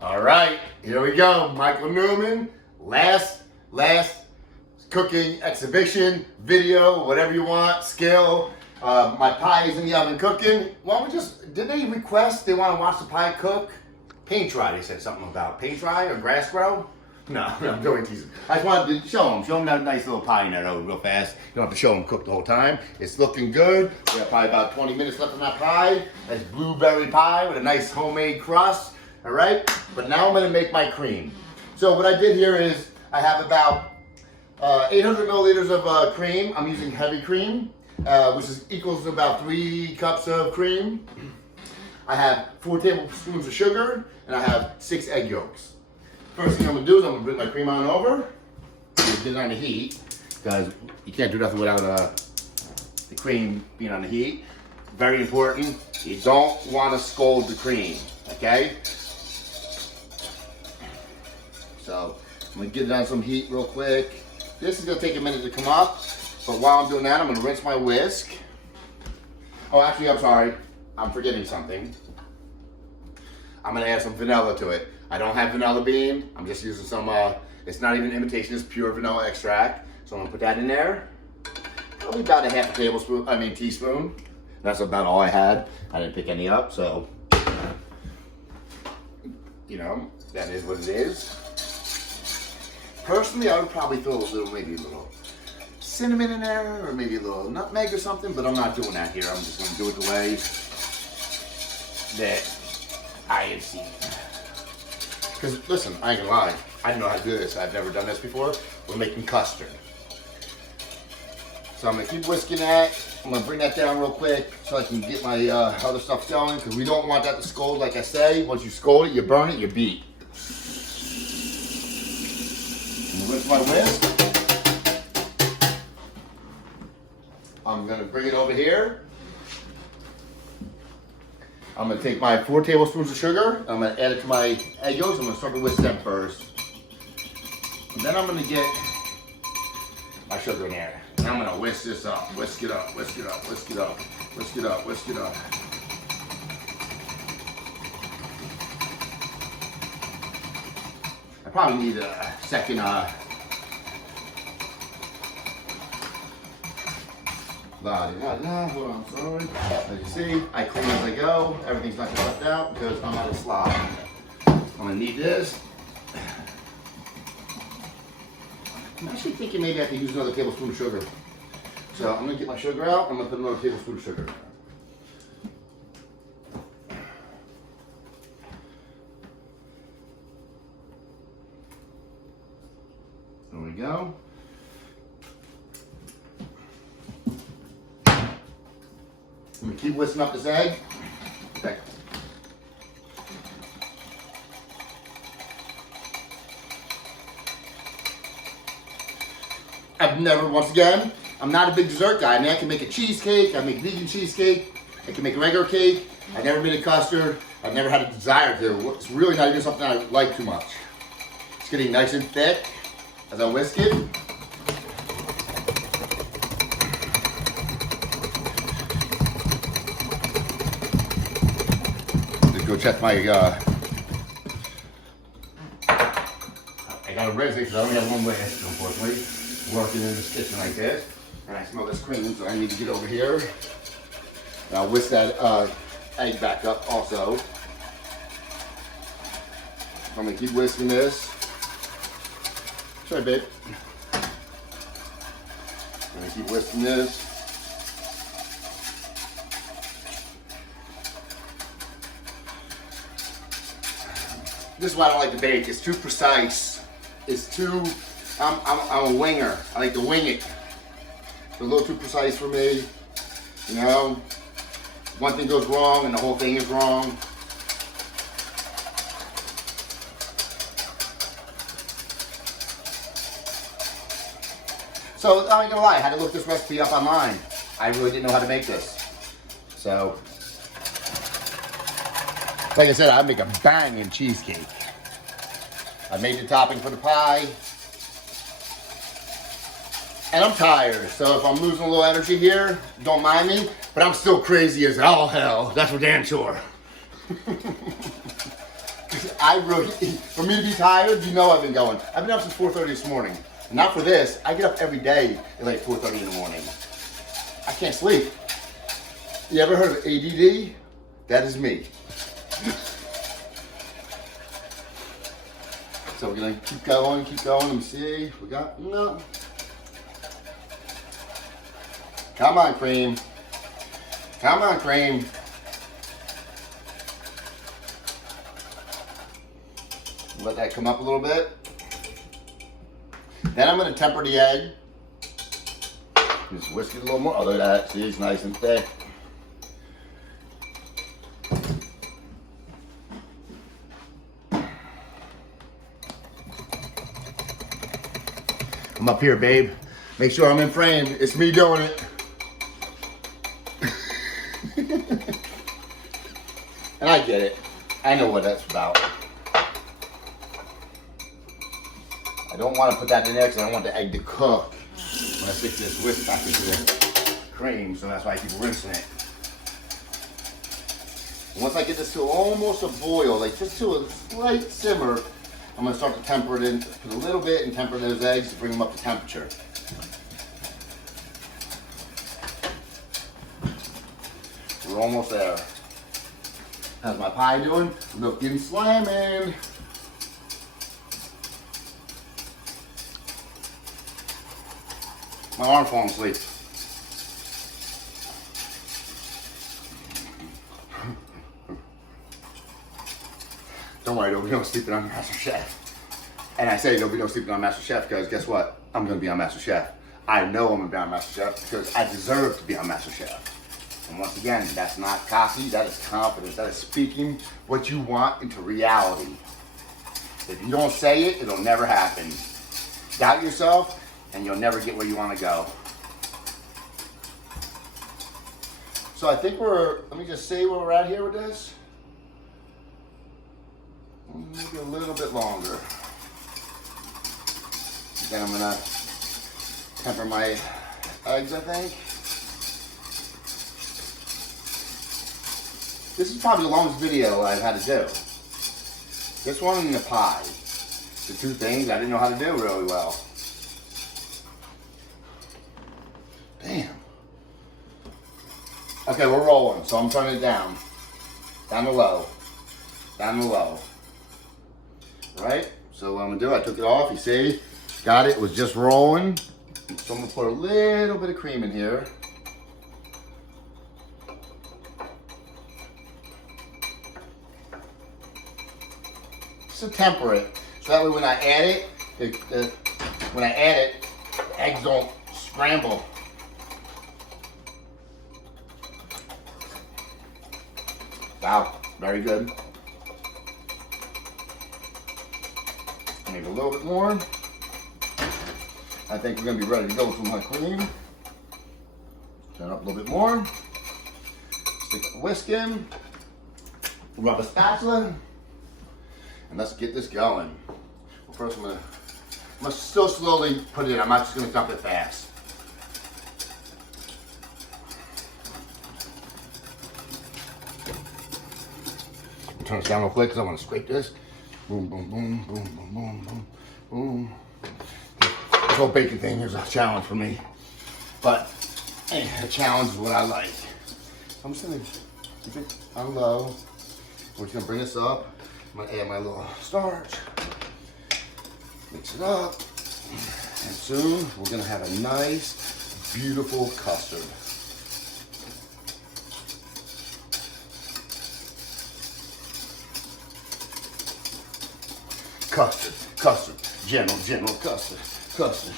All right, here we go. Michael Newman, last cooking exhibition, video, whatever you want, skill. My pie is in the oven cooking. Why don't we just, did they request they want to watch the pie cook? Paint dry, they said something about. Paint dry or grass grow? No, I'm doing teasing. I just wanted to show them that nice little pie in there though, real fast. You don't have to show them cook the whole time. It's looking good. We have probably about 20 minutes left on that pie. That's blueberry pie with a nice homemade crust. All right, but now I'm gonna make my cream. So what I did here is I have about 800 milliliters of cream. I'm using heavy cream, which equals to about 3 cups of cream. I have 4 tablespoons of sugar, and I have 6 egg yolks. First thing I'm gonna do is I'm gonna bring my cream on over, get it on the heat, because you can't do nothing without the cream being on the heat. Very important, you don't want to scald the cream, okay? So I'm gonna get it on some heat real quick. This is gonna take a minute to come up, but while I'm doing that, I'm gonna rinse my whisk. Oh, actually, I'm sorry, I'm forgetting something. I'm gonna add some vanilla to it. I don't have vanilla bean. I'm just using some, it's not even imitation, it's pure vanilla extract. So I'm gonna put that in there. Probably about a half a teaspoon. That's about all I had. I didn't pick any up, so, you know, that is what it is. Personally, I would probably throw maybe a little cinnamon in there, or maybe a little nutmeg or something, but I'm not doing that here. I'm just gonna do it the way that I have seen. Because listen, I ain't gonna lie, I don't know how to do this. I've never done this before. We're making custard. So I'm gonna keep whisking that. I'm gonna bring that down real quick so I can get my other stuff going, because we don't want that to scald, like I say. Once you scald it, you burn it, you beat. Rinse my whisk. I'm gonna bring it over here. I'm gonna take my 4 tablespoons of sugar. I'm gonna add it to my egg yolks. I'm gonna start to whisk them first. And then I'm gonna get my sugar in there. And I'm gonna whisk this up. Whisk it up, whisk it up, whisk it up, whisk it up, whisk it up. I probably need a second hold on, sorry. As you see, I clean as I go. Everything's not gonna left out because I'm out of slop. I'm gonna need this. I'm actually thinking maybe I could use another tablespoon of sugar. So I'm gonna get my sugar out. I'm gonna put another tablespoon of sugar. There we go. I'm gonna keep whisking up this egg. Okay. Once again, I'm not a big dessert guy. I mean, I can make a cheesecake, I make vegan cheesecake, I can make a regular cake. I've never made a custard. I've never had a desire to. It's really not even something I like too much. It's getting nice and thick as I whisk it. Go check my, I got a rinse because I only have one whisk, unfortunately, working in this kitchen like this. And I smell this cream, so I need to get over here. And I'll whisk that egg back up also. I'm gonna keep whisking this. Sorry, babe. I'm gonna keep whisking this. This is why I don't like to bake. It's too precise. It's too, I'm a winger. I like to wing it. It's a little too precise for me. You know, one thing goes wrong and the whole thing is wrong. So I'm not gonna lie, I had to look this recipe up online. I really didn't know how to make this. So, like I said, I make a banging cheesecake. I made the topping for the pie. And I'm tired, so if I'm losing a little energy here, don't mind me, but I'm still crazy as all hell. That's for damn sure. I really, for me to be tired, you know I've been going. I've been up since 4:30 this morning. And not for this, I get up every day at like 4:30 in the morning. I can't sleep. You ever heard of ADD? That is me. So we're gonna keep going, Let me see. We got, no. Come on, cream. Come on, cream. Let that come up a little bit. Then I'm gonna temper the egg. Just whisk it a little more. Oh, look at that. See, it's nice and thick. I'm up here, babe. Make sure I'm in frame. It's me doing it. And I get it. I know what that's about. I don't want to put that in there because I don't want the egg to cook when I stick this whisk back into the cream, so that's why I keep rinsing it. And once I get this to almost a boil, like just to a slight simmer, I'm going to start to temper it in, put a little bit and temper those eggs to bring them up to temperature. We're almost there. How's my pie doing? Looking slamming. My arm's falling asleep. Don't worry, there'll be no sleeping on Master Chef. And I say there'll be no sleeping on Master Chef because guess what? I'm gonna be on Master Chef. I know I'm gonna be on Master Chef because I deserve to be on Master Chef. And once again, that's not cocky, that is confidence. That is speaking what you want into reality. If you don't say it, it'll never happen. Doubt yourself, and you'll never get where you want to go. So I think let me just say where we're at here with this. Maybe a little bit longer. Then I'm gonna temper my eggs, I think. This is probably the longest video I've had to do. This one and the pie. The two things I didn't know how to do really well. Damn. Okay, we're rolling, so I'm turning it down. Down to low. Down to low. Right? So what I'm gonna do, I took it off, you see? Got it, was just rolling. So I'm gonna put a little bit of cream in here. So temper it. So that way when I add it, eggs don't scramble. Wow, very good. Maybe a little bit more. I think we're gonna be ready to go with my cream. Turn up a little bit more. Stick the whisk in. Rub a spatula. And let's get this going. Well, first I'm gonna still slowly put it in. I'm not just gonna dump it fast. Turn this down real quick because I want to scrape this. Boom, boom, boom, boom, boom, boom, boom, boom. This whole baking thing is a challenge for me. But hey, a challenge is what I like. I'm just gonna keep it on low. We're just gonna bring this up. I'm gonna add my little starch. Mix it up. And soon we're gonna have a nice, beautiful custard. Custard, custard, general custard, custard.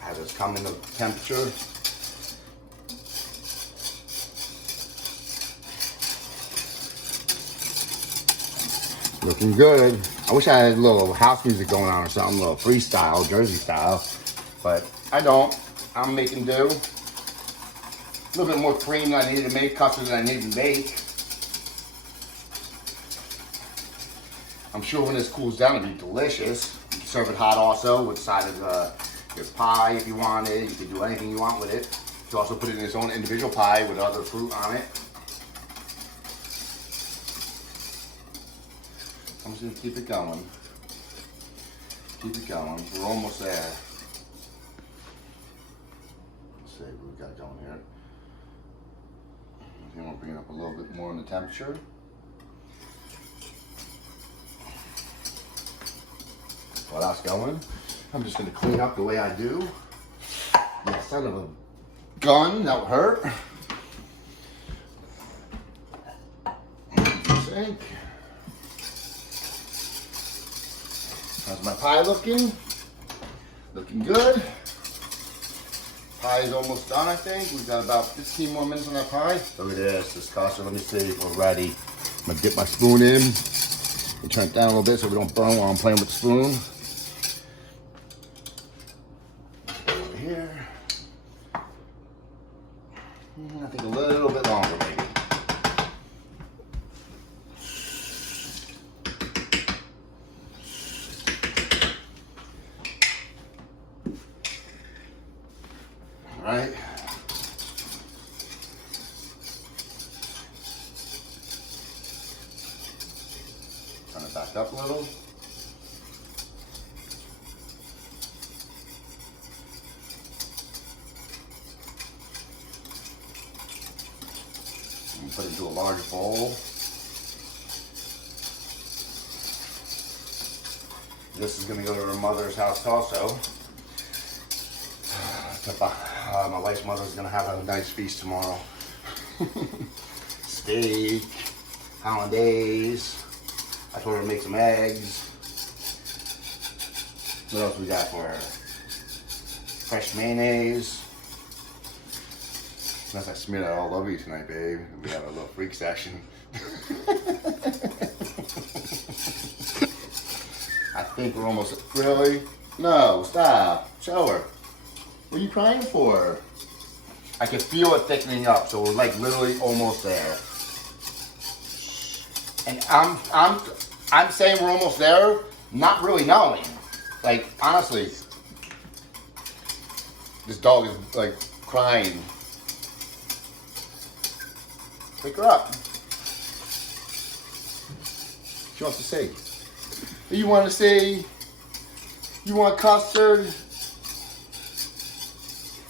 Have this come into temperature. Looking good. I wish I had a little house music going on or something, a little freestyle, Jersey style, but I don't. I'm making do. A little bit more cream than I needed to make, custard than I needed to make. I'm sure when this cools down, it'll be delicious. You can serve it hot also with side of your pie if you wanted. You can do anything you want with it. To also put it in its own individual pie with other fruit on it. I'm just gonna keep it going. Keep it going. We're almost there. Let's see what we got going here. I think we'll bring it up a little bit more in the temperature. While that's going, I'm just gonna clean up the way I do. Yeah, son of a gun, that would hurt. Sink. How's my pie looking? Looking good. Pie is almost done, I think. We've got about 15 more minutes on that pie. Look at this custard. Let me see if we're ready. I'm gonna dip my spoon in and turn it down a little bit so we don't burn while I'm playing with the spoon. Over here. I think a little bit longer, maybe. All right. Turn it back up a little. And put it into a larger bowl. This is going to go to her mother's house also. My wife's mother's gonna have a nice feast tomorrow. Steak, hollandaise. I told her to make some eggs. What else we got for her? Fresh mayonnaise. Unless I smear that all over you tonight, babe. We have a little freak session. I think we're almost, really? No, stop. Show her. What are you crying for? I can feel it thickening up, so we're like literally almost there. And I'm saying we're almost there, not really knowing. Like, honestly, this dog is like crying. Wake her up. She wants to say. You want to say? You want custard?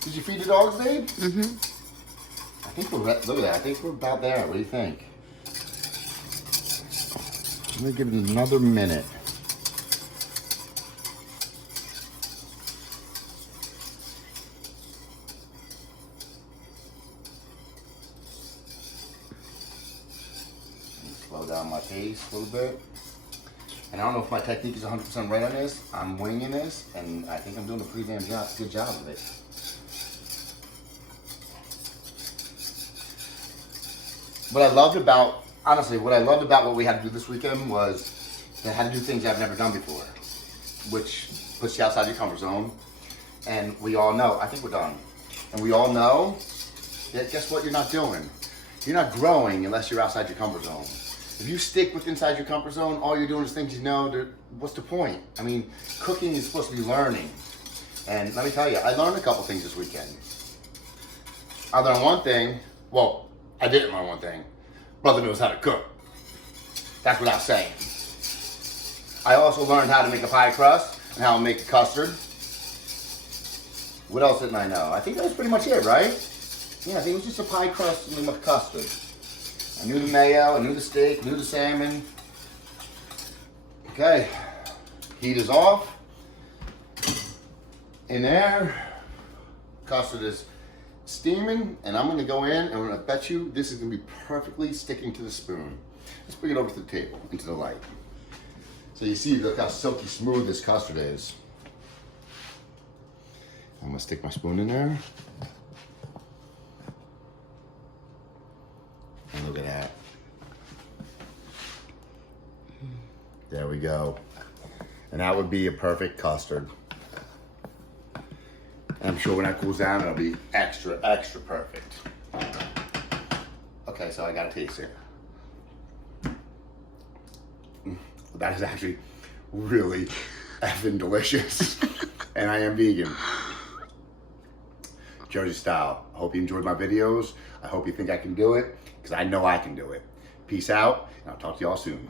Did you feed the dogs, babe? Mm-hmm. I think we're, look at that, I think we're about there. What do you think? Let me give it another minute. Slow down my pace a little bit. And I don't know if my technique is 100% right on this. I'm winging this, and I think I'm doing a pretty damn good job of it. What I loved about, honestly, what I loved about what we had to do this weekend was that I had to do things I've never done before, which puts you outside your comfort zone. And we all know, I think we're done. And we all know that guess what you're not doing? You're not growing unless you're outside your comfort zone. If you stick with inside your comfort zone, all you're doing is things you know, what's the point? I mean, cooking is supposed to be learning. And let me tell you, I learned a couple things this weekend. I learned one thing, well, I didn't learn one thing. Brother knows how to cook. That's what I was saying. I also learned how to make a pie crust and how to make a custard. What else didn't I know? I think that was pretty much it, right? Yeah, I think it was just a pie crust and a custard. I knew the mayo, I knew the steak, I knew the salmon. Okay, heat is off. In there, custard is steaming, and I'm gonna go in, and I'm gonna bet you this is gonna be perfectly sticking to the spoon. Let's bring it over to the table, into the light. So you see, look how silky smooth this custard is. I'm gonna stick my spoon in there. And look at that. There we go. And that would be a perfect custard. And I'm sure when that cools down, it'll be extra, extra perfect. Okay, so I gotta taste it. That is actually really effing delicious. And I am vegan. Jersey style. I hope you enjoyed my videos. I hope you think I can do it, because I know I can do it. Peace out, and I'll talk to y'all soon.